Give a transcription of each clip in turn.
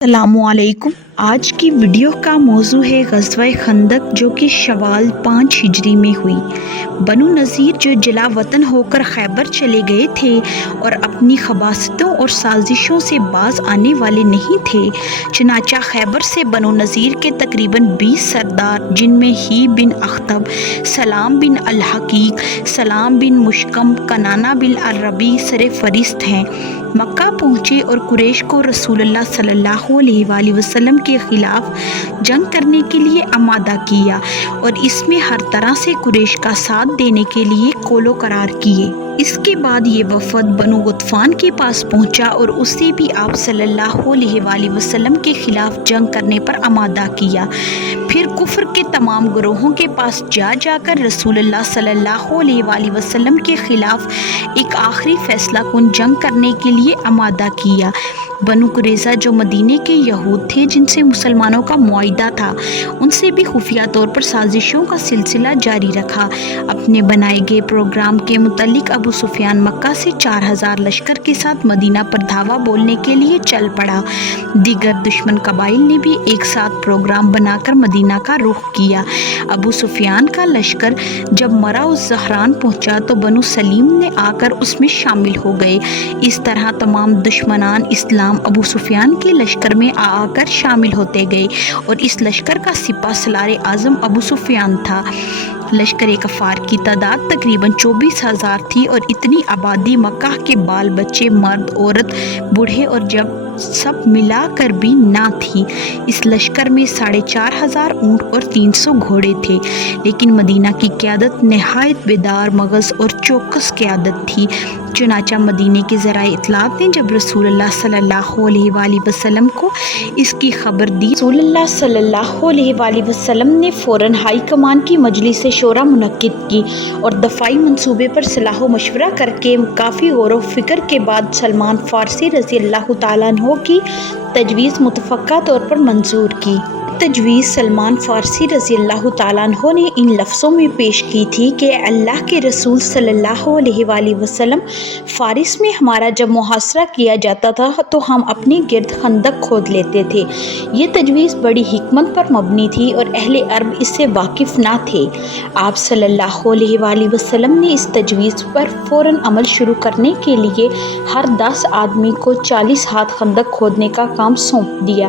السلام علیکم۔ آج کی ویڈیو کا موضوع ہے غزوہ خندق جو کہ شوال 5 ہجری میں ہوئی۔ بنو نذیر جو جلا وطن ہو کر خیبر چلے گئے تھے اور اپنی خباثتوں اور سازشوں سے باز آنے والے نہیں تھے، چنانچہ خیبر سے بنو نذیر کے تقریباً 20 سردار جن میں ہی بن اخطب، سلام بن الحقیق، سلام بن مشکم، کنانہ بن الربیع سر فہرست ہیں، مکہ پہنچے اور قریش کو رسول اللہ صلی اللہ علیہ وآلہ وسلم کے خلاف جنگ کرنے کے لیے آمادہ کیا اور اس میں ہر طرح سے قریش کا ساتھ دینے کے لیے قول و قرار کیے۔ اس کے بعد یہ وفد بنو غطفان کے پاس پہنچا اور اسے بھی آپ صلی اللہ علیہ وآلہ وسلم کے خلاف جنگ کرنے پر آمادہ کیا۔ پھر کفر کے تمام گروہوں کے پاس جا کر رسول اللہ صلی اللہ علیہ وآلہ وسلم کے خلاف ایک آخری فیصلہ کن جنگ کرنے کے لیے آمادہ کیا۔ بنو قریظہ جو مدینے کے یہود تھے جن سے مسلمانوں کا معاہدہ تھا، ان سے بھی خفیہ طور پر سازشوں کا سلسلہ جاری رکھا۔ اپنے بنائے گئے پروگرام کے متعلق ابو سفیان مکہ سے 4000 لشکر کے ساتھ مدینہ پر دھاوا بولنے کے لیے چل پڑا۔ دیگر دشمن قبائل نے بھی ایک ساتھ پروگرام بنا کر مدینہ کا رخ کیا۔ ابو سفیان کا لشکر جب مرا الزہران پہنچا تو بنو سلیم نے آ کر اس میں شامل ہو گئے۔ اس طرح تمام دشمنان اسلام ابو سفیان کے لشکر میں آ کر شامل ہوتے گئے اور اس لشکر کا سپہ سالار اعظم ابو سفیان تھا۔ لشکر کفار کی تعداد تقریباً 24,000 تھی اور اتنی آبادی مکہ کے بال بچے، مرد، عورت، بوڑھے اور جب سب ملا کر بھی نہ تھی۔ اس لشکر میں 4,500 اونٹ اور 300 گھوڑے تھے، لیکن مدینہ کی قیادت نہایت بیدار مغز اور چوکس قیادت تھی۔ چنانچہ مدینے کے ذرائع اطلاعات نے جب رسول اللہ صلی اللہ علیہ وآلہ وسلم کو اس کی خبر دی، رسول اللہ صلی اللہ علیہ وآلہ وسلم نے فوراً ہائی کمان کی مجلس شورا منعقد کی اور دفاعی منصوبے پر صلاح و مشورہ کر کے کافی غور و فکر کے بعد سلمان فارسی رضی اللہ تعالیٰ عنہ کی تجویز متفقہ طور پر منظور کی۔ تجویز سلمان فارسی رضی اللہ تعالیٰ عنہ نے ان لفظوں میں پیش کی تھی کہ اللہ کے رسول صلی اللہ علیہ وآلہ وسلم، فارس میں ہمارا جب محاصرہ کیا جاتا تھا تو ہم اپنے گرد خندق کھود لیتے تھے۔ یہ تجویز بڑی حکمت پر مبنی تھی اور اہل عرب اس سے واقف نہ تھے۔ آپ صلی اللہ علیہ وآلہ وسلم نے اس تجویز پر فوراً عمل شروع کرنے کے لیے ہر 10 آدمی کو 40 ہاتھ خندق کھودنے کا کام سونپ دیا۔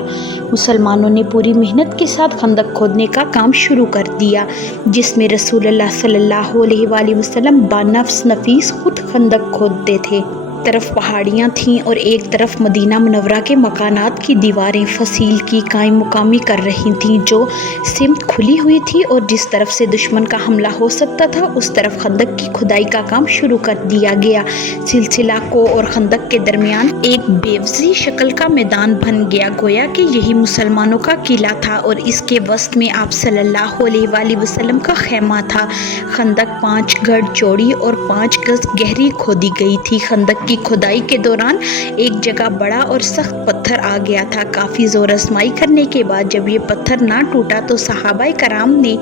مسلمانوں نے پوری محنت کے ساتھ خندق کھودنے کا کام شروع کر دیا، جس میں رسول اللہ صلی اللہ علیہ وآلہ وسلم بنفس نفیس خود خندق کھودتے تھے۔ ایک طرف پہاڑیاں تھیں اور ایک طرف مدینہ منورہ کے مکانات کی دیواریں فصیل کی قائم مقامی کر رہی تھیں۔ جو سمت کھلی ہوئی تھی اور جس طرف سے دشمن کا حملہ ہو سکتا تھا اس طرف خندق کی کھدائی کا کام شروع کر دیا گیا۔ سلسلہ کو اور خندق کے درمیان ایک بیوزی شکل کا میدان بن گیا، گویا کہ یہی مسلمانوں کا قلعہ تھا اور اس کے وسط میں آپ صلی اللہ علیہ وآلہ وسلم کا خیمہ تھا۔ خندق 5 گز چوڑی اور 5 گز گہری کھودی گئی تھی۔ خندق کی کھدائی کے دوران ایک جگہ بڑا اور سخت پتھر آ گیا تھا۔ کافی زور آزمائی کرنے کے بعد جب یہ پتھر نہ ٹوٹا تو صحابہ کرام نے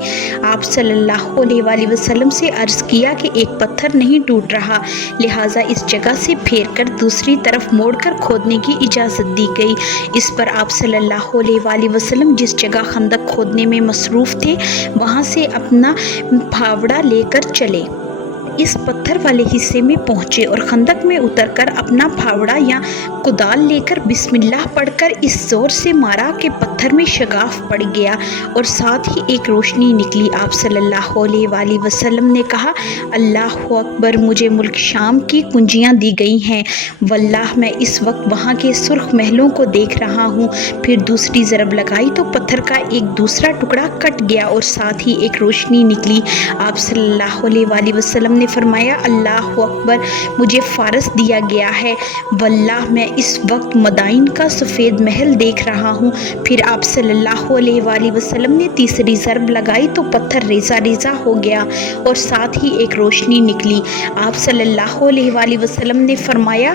آپ صلی اللہ علیہ وآلہ وسلم سے عرض کیا کہ ایک پتھر نہیں ٹوٹ رہا، لہٰذا اس جگہ سے پھیر کر دوسری طرف موڑ کر کھودنے کی اجازت دی گئی۔ اس پر آپ صلی اللہ علیہ وآلہ وسلم جس جگہ خندق کھودنے میں مصروف تھے وہاں سے اپنا پھاوڑا لے کر چلے۔ اس پتھر والے حصے میں پہنچے اور خندق میں اتر کر اپنا پھاوڑا یا کدال لے کر بسم اللہ پڑھ کر اس زور سے مارا کہ پتھر میں شگاف پڑ گیا اور ساتھ ہی ایک روشنی نکلی۔ آپ صلی اللہ علیہ وآلہ وسلم نے کہا، اللہ اکبر، مجھے ملک شام کی کنجیاں دی گئی ہیں، واللہ میں اس وقت وہاں کے سرخ محلوں کو دیکھ رہا ہوں۔ پھر دوسری ضرب لگائی تو پتھر کا ایک دوسرا ٹکڑا کٹ گیا اور ساتھ ہی ایک روشنی نکلی۔ آپ صلی اللہ علیہ وآلہ وسلم نے فرمایا، اللہ اکبر، مجھے فارس دیا گیا ہے، واللہ میں اس وقت مدائن کا سفید محل دیکھ رہا ہوں۔ پھر آپ صلی اللہ علیہ وآلہ وسلم نے تیسری ضرب لگائی تو پتھر ریزہ ریزہ ہو گیا اور ساتھ ہی ایک روشنی نکلی۔ آپ صلی اللہ علیہ وآلہ وسلم نے فرمایا،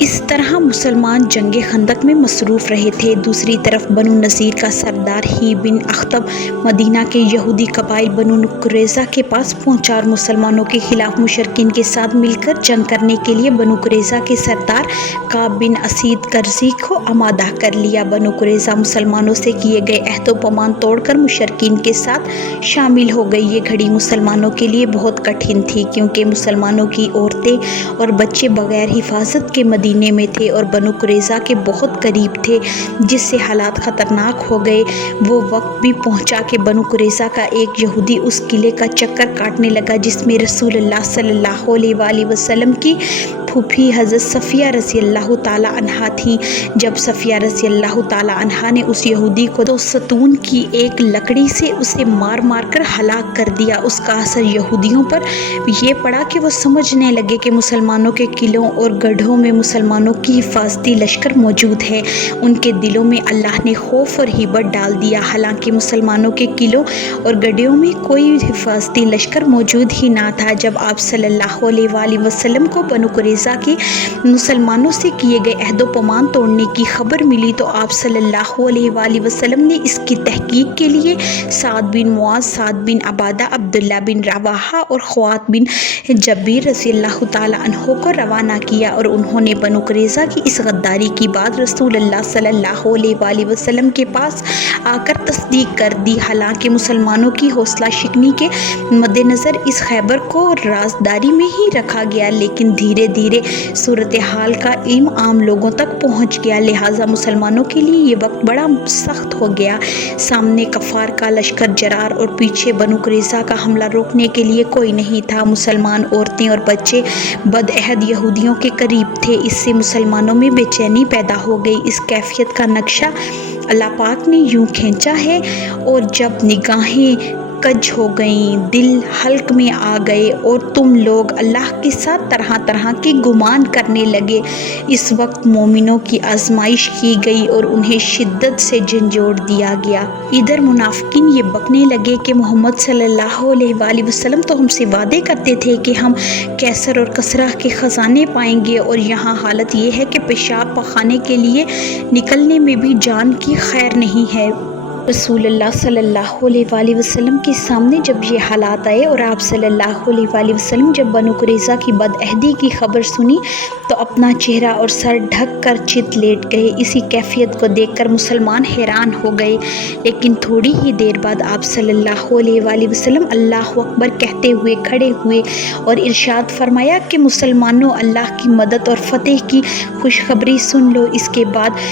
اس طرح مسلمان جنگ خندق میں مصروف رہے تھے۔ دوسری طرف بنو نذیر کا سردار ہی بن اخطب مدینہ کے یہودی قبائل بنو قریظہ کے پاس پہنچا اور مسلمانوں کے خلاف مشرکین کے ساتھ مل کر جنگ کرنے کے لیے بنو قریظہ کے سردار کعب بن اسید کرزی کو آمادہ کر لیا۔ بنو قریظہ مسلمانوں سے کیے گئے عہد و پیمان توڑ کر مشرکین کے ساتھ شامل ہو گئی۔ یہ گھڑی مسلمانوں کے لیے بہت کٹھن تھی، کیونکہ مسلمانوں کی عورتیں اور بچے بغیر حفاظت کے مدینے میں تھے اور بنو قریظہ کے بہت قریب تھے، جس سے حالات خطرناک ہو گئے۔ وہ وقت بھی پہنچا کہ بنو قریظہ کا ایک یہودی اس قلعے کا چکر کاٹنے لگا جس میں رسول اللہ صلی اللہ علیہ وآلہ وسلم کی پھوپھی حضرت صفیہ رضی اللہ تعالی عنہا تھی۔ جب صفیہ رضی اللہ تعالی عنہا نے اس یہودی کو تو ستون کی ایک لکڑی سے اسے مار مار کر ہلاک کر دیا، اس کا اثر یہودیوں پر یہ پڑا کہ وہ سمجھنے لگے کہ مسلمانوں کے قلعوں اور گڑھوں میں مسلمانوں کی حفاظتی لشکر موجود ہے۔ ان کے دلوں میں اللہ نے خوف اور ہیبت ڈال دیا، حالانکہ مسلمانوں کے قلعوں اور گڑھوں میں کوئی حفاظتی لشکر موجود ہی نہ تھا۔ جب آپ صلی اللہ علیہ وآلہ وسلم کو بنو قریظہ کی مسلمانوں سے کیے گئے عہد و پیمان توڑنے کی خبر ملی تو آپ صلی اللہ علیہ وآلہ وسلم نے اس کی تحقیق کے لیے سعد بن معاذ، سعد بن عبادہ، عبداللہ بن رواحہ اور خوات بن جبیر رضی اللہ تعالی عنہ کو روانہ کیا، اور انہوں نے بنو قریظہ کی اس غداری کی بات رسول اللہ صلی اللہ علیہ وآلہ وسلم کے پاس آ کر تصدیق کر دی۔ حالانکہ مسلمانوں کی حوصلہ شکنی کے مد نظر اس خیبر کو رازداری میں ہی رکھا گیا، لیکن دھیرے دھیرے صورتحال کا علم عام لوگوں تک پہنچ گیا، لہٰذا مسلمانوں کے لیے یہ وقت بڑا سخت ہو گیا۔ سامنے کفار کا لشکر جرار اور پیچھے بنو قریظہ کا حملہ روکنے کے لیے کوئی نہیں تھا۔ مسلمان عورتیں اور بچے بدعہد یہودیوں کے قریب تھے، اس سے مسلمانوں میں بے چینی پیدا ہو گئی۔ اس کیفیت کا نقشہ اللہ پاک نے یوں کھینچا ہے، اور جب نگاہیں کج ہو گئیں، دل حلق میں آ گئے اور تم لوگ اللہ کے ساتھ طرح طرح کے گمان کرنے لگے، اس وقت مومنوں کی آزمائش کی گئی اور انہیں شدت سے جھنجھوڑ دیا گیا۔ ادھر منافقین یہ بکنے لگے کہ محمد صلی اللہ علیہ وآلہ وسلم تو ہم سے وعدے کرتے تھے کہ ہم کیسر اور کسرا کے خزانے پائیں گے، اور یہاں حالت یہ ہے کہ پیشاب پخانے کے لیے نکلنے میں بھی جان کی خیر نہیں ہے۔ رسول اللہ صلی اللہ علیہ وآلہ وسلم کے سامنے جب یہ حالات آئے اور آپ صلی اللہ علیہ وآلہ وسلم جب بنو قریظہ کی بدعہدی کی خبر سنی تو اپنا چہرہ اور سر ڈھک کر چت لیٹ گئے۔ اسی کیفیت کو دیکھ کر مسلمان حیران ہو گئے، لیکن تھوڑی ہی دیر بعد آپ صلی اللہ علیہ وآلہ وسلم اللہ اکبر کہتے ہوئے کھڑے ہوئے اور ارشاد فرمایا کہ مسلمانوں، اللہ کی مدد اور فتح کی خوشخبری سن لو۔ اس کے بعد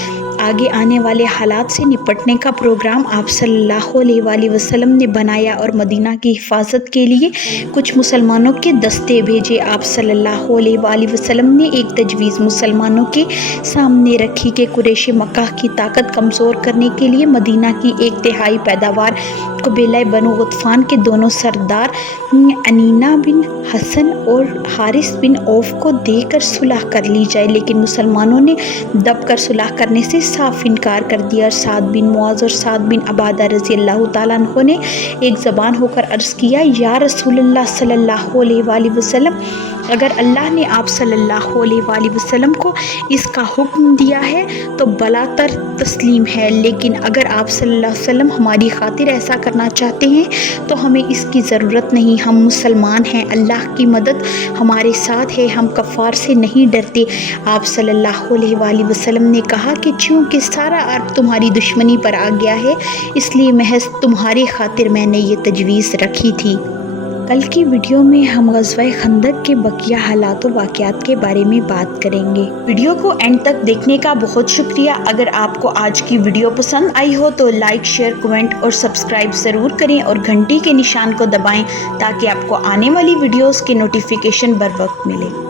آگے آنے والے حالات سے نپٹنے کا پروگرام آپ صلی اللہ علیہ وآلہ وسلم نے بنایا اور مدینہ کی حفاظت کے لیے کچھ مسلمانوں کے دستے بھیجے۔ آپ صلی اللہ علیہ وآلہ وسلم نے ایک تجویز مسلمانوں کے سامنے رکھی کہ قریش مکہ کی طاقت کمزور کرنے کے لیے مدینہ کی 1/3 پیداوار قبیلہ بنو غطفان کے دونوں سردار عنینہ بن حسن اور حارث بن عوف کو دے کر صلح کر لی جائے، لیکن مسلمانوں نے دب کر صلح کرنے سے صاف انکار کر دیا، اور سعد بن معاذ اور سعد بن عبادہ رضی اللہ تعالیٰ عنہ نے ایک زبان ہو کر عرض کیا، یا رسول اللہ صلی اللہ علیہ وآلہ وسلم، اگر اللہ نے آپ صلی اللہ علیہ وآلہ وسلم کو اس کا حکم دیا ہے تو بلا تر تسلیم ہے، لیکن اگر آپ صلی اللہ علیہ وسلم ہماری خاطر ایسا کرنا چاہتے ہیں تو ہمیں اس کی ضرورت نہیں، ہم مسلمان ہیں، اللہ کی مدد ہمارے ساتھ ہے، ہم کفار سے نہیں ڈرتے۔ آپ صلی اللہ علیہ وآلہ وسلم نے کہا کہ چونکہ سارا عرب تمہاری دشمنی پر آ گیا ہے، اس لیے محض تمہاری خاطر میں نے یہ تجویز رکھی تھی۔ کل کی ویڈیو میں ہم غزوہ خندق کے بقیہ حالات و واقعات کے بارے میں بات کریں گے۔ ویڈیو کو اینڈ تک دیکھنے کا بہت شکریہ۔ اگر آپ کو آج کی ویڈیو پسند آئی ہو تو لائک، شیئر، کمنٹ اور سبسکرائب ضرور کریں اور گھنٹی کے نشان کو دبائیں تاکہ آپ کو آنے والی ویڈیوز کے نوٹیفیکیشن بر وقت ملے۔